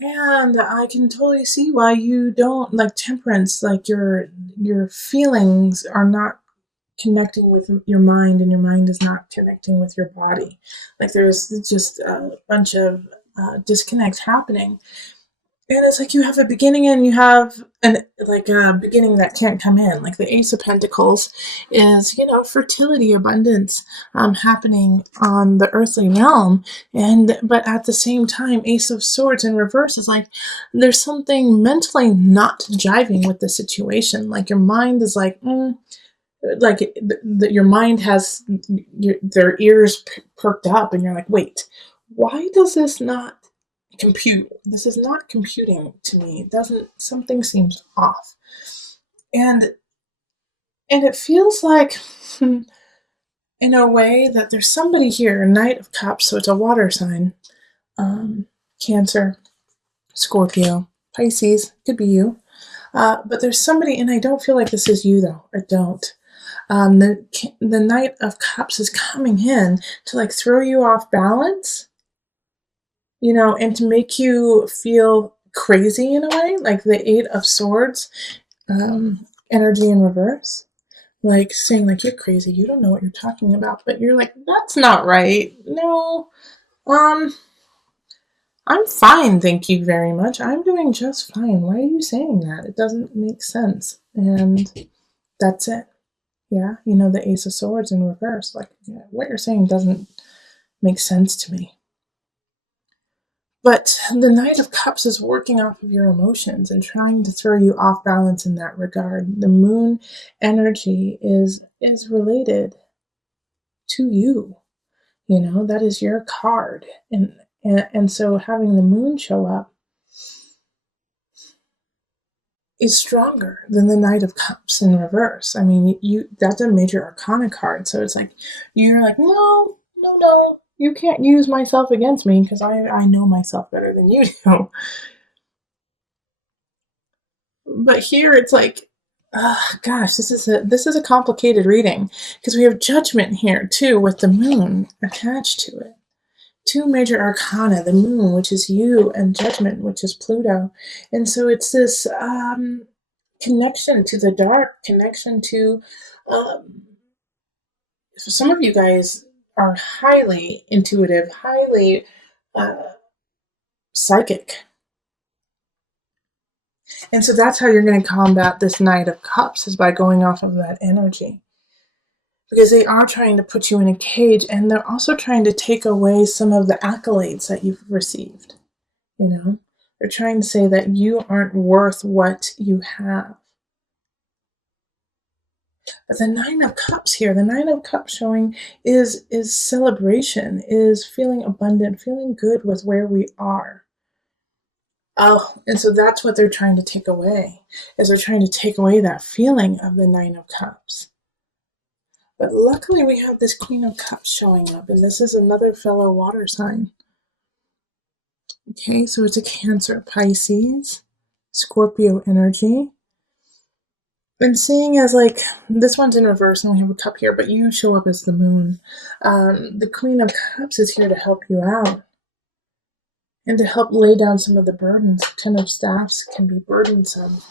And I can totally see why you don't like Temperance, like your feelings are not connecting with your mind, and your mind is not connecting with your body. Like there's just a bunch of disconnect happening. And it's like you have a beginning and you have a beginning that can't come in. Like the Ace of Pentacles is, fertility, abundance happening on the earthly realm. But at the same time, Ace of Swords in reverse is like there's something mentally not jiving with the situation. Like your mind is like, your mind has their ears perked up, and you're like, wait, why does this not compute? This is not computing to me. It doesn't. Something seems off, and it feels like, in a way, that there's somebody here. Knight of Cups, so it's a water sign. Cancer, Scorpio, Pisces, could be you. But there's somebody, and I don't feel like this is you though. I don't. The Knight of Cups is coming in to like throw you off balance, and to make you feel crazy in a way, like the Eight of Swords, energy in reverse, like saying like you're crazy, you don't know what you're talking about, but you're like, that's not right. No, I'm fine, thank you very much. I'm doing just fine. Why are you saying that? It doesn't make sense. And that's it. Yeah, the Ace of Swords in reverse. Like, what you're saying doesn't make sense to me. But the Knight of Cups is working off of your emotions and trying to throw you off balance in that regard. The Moon energy is related to you. That is your card. And so having the Moon show up is stronger than the Knight of Cups in reverse. I mean, that's a major arcana card. So it's like, you're like, no, you can't use myself against me because I know myself better than you do. But here it's like, gosh, this is a complicated reading because we have Judgment here too with the Moon attached to it. Two major arcana, the Moon, which is you, and Judgment, which is Pluto. And so it's this connection to the dark, connection to, for some of you guys are highly intuitive, highly psychic. And so that's how you're going to combat this Knight of Cups, is by going off of that energy. Because they are trying to put you in a cage, and they're also trying to take away some of the accolades that you've received. They're trying to say that you aren't worth what you have. But the Nine of Cups here, the Nine of Cups showing is celebration, is feeling abundant, feeling good with where we are. Oh, and so that's what they're trying to take away, is they're trying to take away that feeling of the Nine of Cups. But luckily we have this Queen of Cups showing up, and this is another fellow water sign. Okay, so it's a Cancer, Pisces, Scorpio energy. And seeing as like, this one's in reverse and we have a cup here, but you show up as the Moon. The Queen of Cups is here to help you out and to help lay down some of the burdens. Ten of Staffs can be burdensome,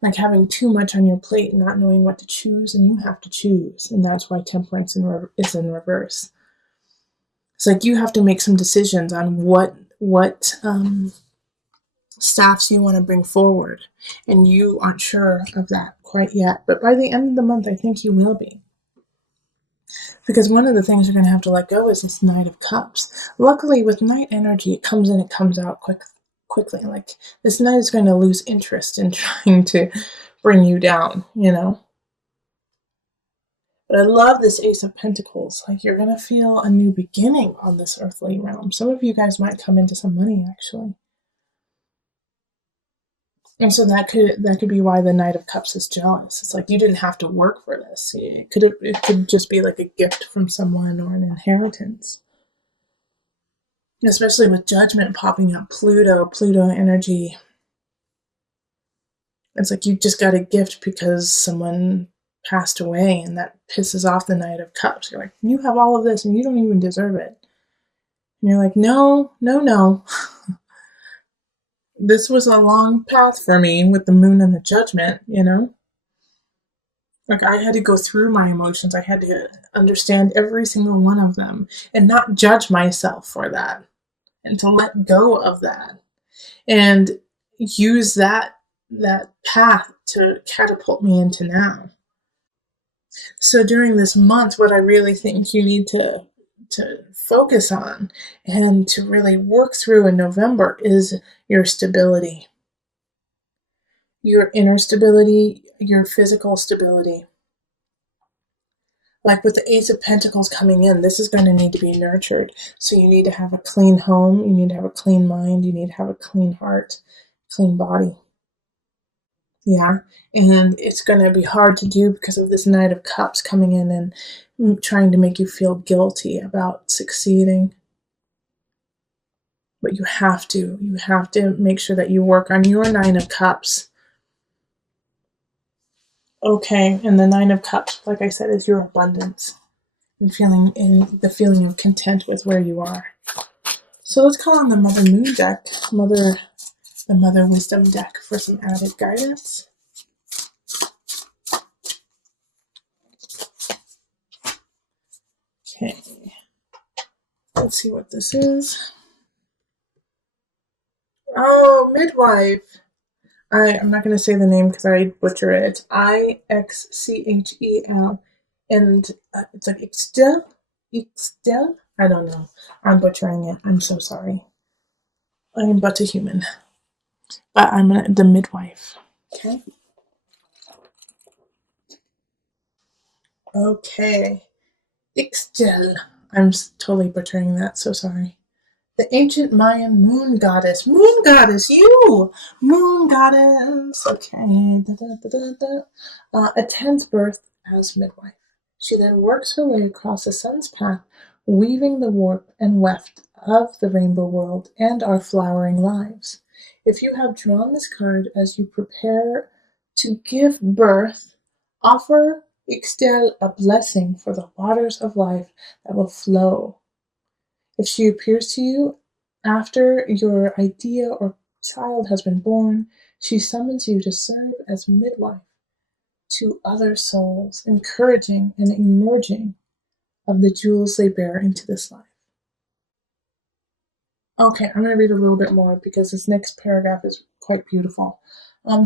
like having too much on your plate, not knowing what to choose, and you have to choose. And that's why Temperance is in reverse. It's like you have to make some decisions on what staffs you want to bring forward, and you aren't sure of that quite yet. But by the end of the month, I think you will be. Because one of the things you're going to have to let go is this Knight of Cups. Luckily, with Knight energy, it comes in, it comes out quickly. Like, this Knight is going to lose interest in trying to bring you down, But I love this Ace of Pentacles. Like, you're going to feel a new beginning on this earthly realm. Some of you guys might come into some money, actually. And so that could be why the Knight of Cups is jealous. It's like, you didn't have to work for this. It could just be like a gift from someone or an inheritance. Especially with Judgment popping up, Pluto energy. It's like you just got a gift because someone passed away, and that pisses off the Knight of Cups. You're like, you have all of this and you don't even deserve it. And you're like, no. this was a long path for me with the moon and the judgment, you know? Like I had to go through my emotions. I had to understand every single one of them and not judge myself for that and to let go of that and use that path to catapult me into now. So during this month, what I really think you need to focus on and to really work through in November is your stability, your inner stability, your physical stability. Like with the Ace of Pentacles coming in, this is going to need to be nurtured. So you need to have a clean home, you need to have a clean mind, you need to have a clean heart, clean body. Yeah. And it's going to be hard to do because of this Knight of Cups coming in and trying to make you feel guilty about succeeding. But you have to make sure that you work on your Nine of Cups. Okay. And the Nine of Cups, like I said, is your abundance and the feeling of content with where you are. So let's call on the Mother Moon deck, the Mother Wisdom deck for some added guidance. Okay. Let's see what this is. Oh, midwife. I'm not going to say the name because I butcher it. It's Ixchel. And it's like Ixchel? Ixchel? I don't know. I'm butchering it. I'm so sorry. I am but a human. But I'm the midwife. Okay. Okay. Ixchel. I'm totally butchering that. So sorry. The ancient Mayan moon goddess. Moon goddess, you! Moon goddess. Okay. Attends birth as midwife. She then works her way across the sun's path, weaving the warp and weft of the rainbow world and our flowering lives. If you have drawn this card as you prepare to give birth, offer Ixchel a blessing for the waters of life that will flow. If she appears to you after your idea or child has been born, she summons you to serve as midwife to other souls, encouraging and emerging of the jewels they bear into this life. Okay, I'm going to read a little bit more because this next paragraph is quite beautiful.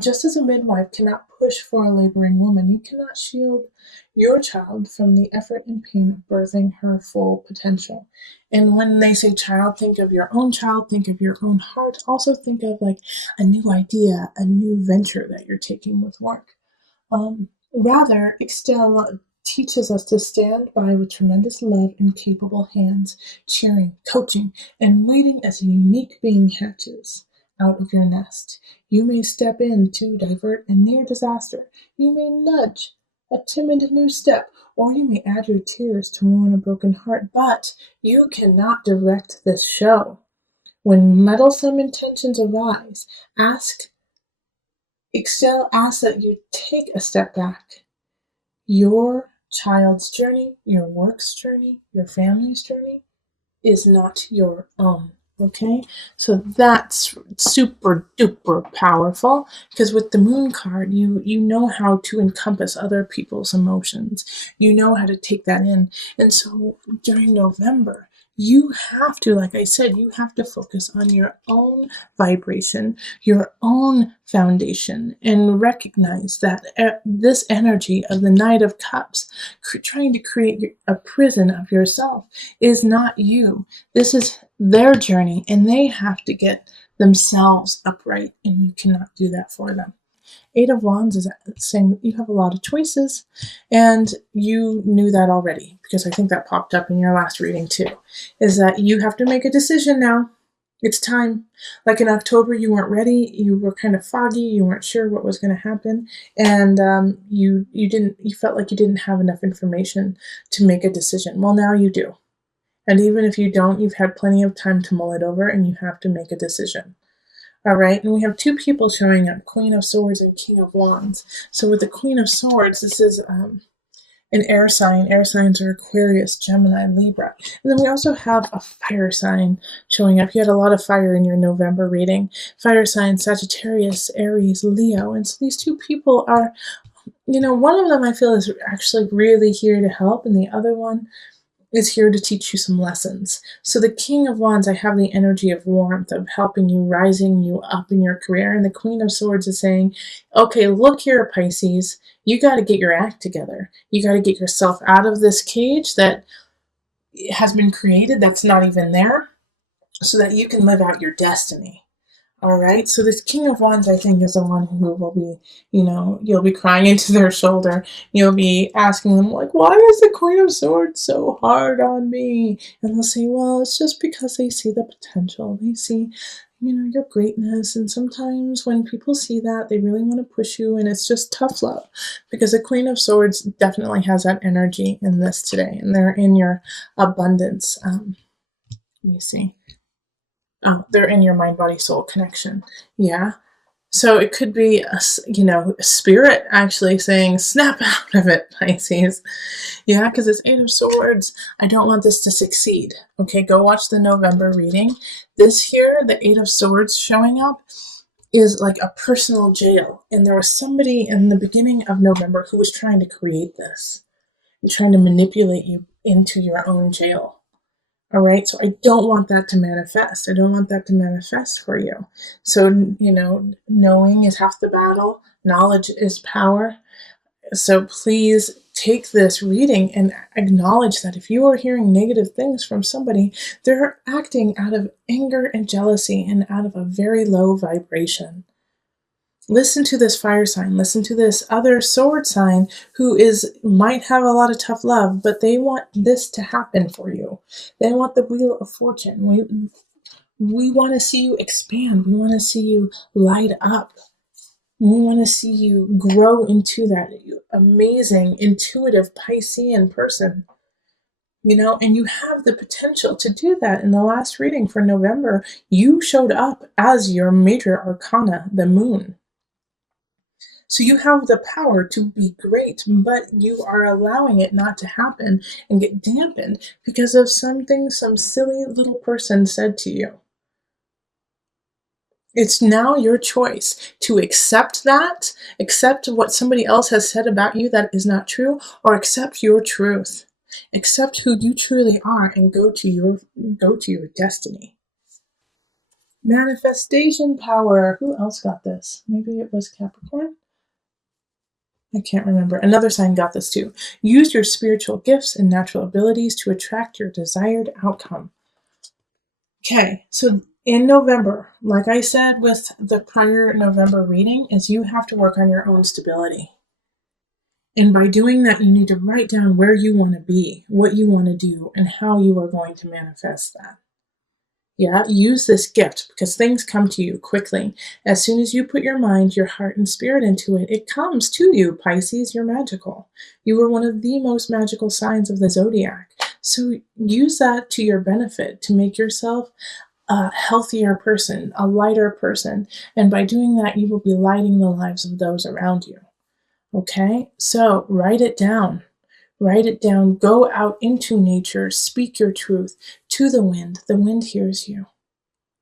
Just as a midwife cannot push for a laboring woman, you cannot shield your child from the effort and pain of birthing her full potential. And when they say child, think of your own child, think of your own heart. Also think of like a new idea, a new venture that you're taking with work. Rather, Ixchel teaches us to stand by with tremendous love and capable hands, cheering, coaching, and waiting as a unique being hatches out of your nest. You may step in to divert a near disaster. You may nudge a timid new step, or you may add your tears to mourn a broken heart, but you cannot direct this show. When meddlesome intentions arise, Ixchel asks that you take a step back. Your child's journey, your work's journey, your family's journey is not your own. Okay, so that's super duper powerful because with the moon card, you know how to encompass other people's emotions. You know how to take that in, and so during November, you have to, like I said, you have to focus on your own vibration, your own foundation, and recognize that this energy of the Knight of Cups, trying to create a prison of yourself, is not you. This is their journey, and they have to get themselves upright, and you cannot do that for them. Eight of Wands is saying that you have a lot of choices, and you knew that already because I think that popped up in your last reading too, is that you have to make a decision now. It's time. Like in October, you weren't ready. You were kind of foggy. You weren't sure what was going to happen, and you felt like you didn't have enough information to make a decision. Well, now you do. And even if you don't, you've had plenty of time to mull it over and you have to make a decision. All right, and we have two people showing up, Queen of Swords and King of Wands. So with the Queen of Swords, this is An air sign. Air signs are Aquarius, Gemini, Libra. And then we also have a fire sign showing up. You had a lot of fire in your November reading. Fire sign, Sagittarius, Aries, Leo. And so these two people are, one of them I feel is actually really here to help, and the other one is here to teach you some lessons. So the King of Wands, I have the energy of warmth, of helping you, rising you up in your career. And the Queen of Swords is saying, okay, look here, Pisces, you got to get your act together. You got to get yourself out of this cage that has been created that's not even there, so that you can live out your destiny. All right. So this King of Wands, I think, is the one who will be, you'll be crying into their shoulder. You'll be asking them, like, why is the Queen of Swords so hard on me? And they'll say, well, it's just because they see the potential. They see, your greatness. And sometimes when people see that, they really want to push you. And it's just tough love, because the Queen of Swords definitely has that energy in this today. And they're in your abundance. Let me see. They're in your mind, body, soul connection. Yeah. So it could be a spirit actually saying, snap out of it, Pisces. Yeah, because it's Eight of Swords. I don't want this to succeed. Okay, go watch the November reading. This here, the Eight of Swords showing up, is like a personal jail. And there was somebody in the beginning of November who was trying to create this and trying to manipulate you into your own jail. All right. So I don't want that to manifest. I don't want that to manifest for you. So, knowing is half the battle. Knowledge is power. So please take this reading and acknowledge that if you are hearing negative things from somebody, they're acting out of anger and jealousy and out of a very low vibration. Listen to this fire sign. Listen to this other sword sign who might have a lot of tough love, but they want this to happen for you. They want the wheel of fortune. We want to see you expand. We want to see you light up. We want to see you grow into that amazing, intuitive Piscean person. And you have the potential to do that. In the last reading for November, you showed up as your major arcana, the moon. So you have the power to be great, but you are allowing it not to happen and get dampened because of something some silly little person said to you. It's now your choice to accept that, accept what somebody else has said about you that is not true, or accept your truth. Accept who you truly are and go to your destiny. Manifestation power. Who else got this? Maybe it was Capricorn? I can't remember. Another sign got this too. Use your spiritual gifts and natural abilities to attract your desired outcome. Okay, so in November, like I said with the prior November reading, is you have to work on your own stability. And by doing that, you need to write down where you want to be, what you want to do, and how you are going to manifest that. Yeah, use this gift because things come to you quickly. As soon as you put your mind, your heart, and spirit into it, it comes to you, Pisces. You're magical. You are one of the most magical signs of the zodiac. So use that to your benefit to make yourself a healthier person, a lighter person. And by doing that, you will be lighting the lives of those around you. Okay? So write it down. Write it down. Go out into nature. Speak your truth to the wind. The wind hears you.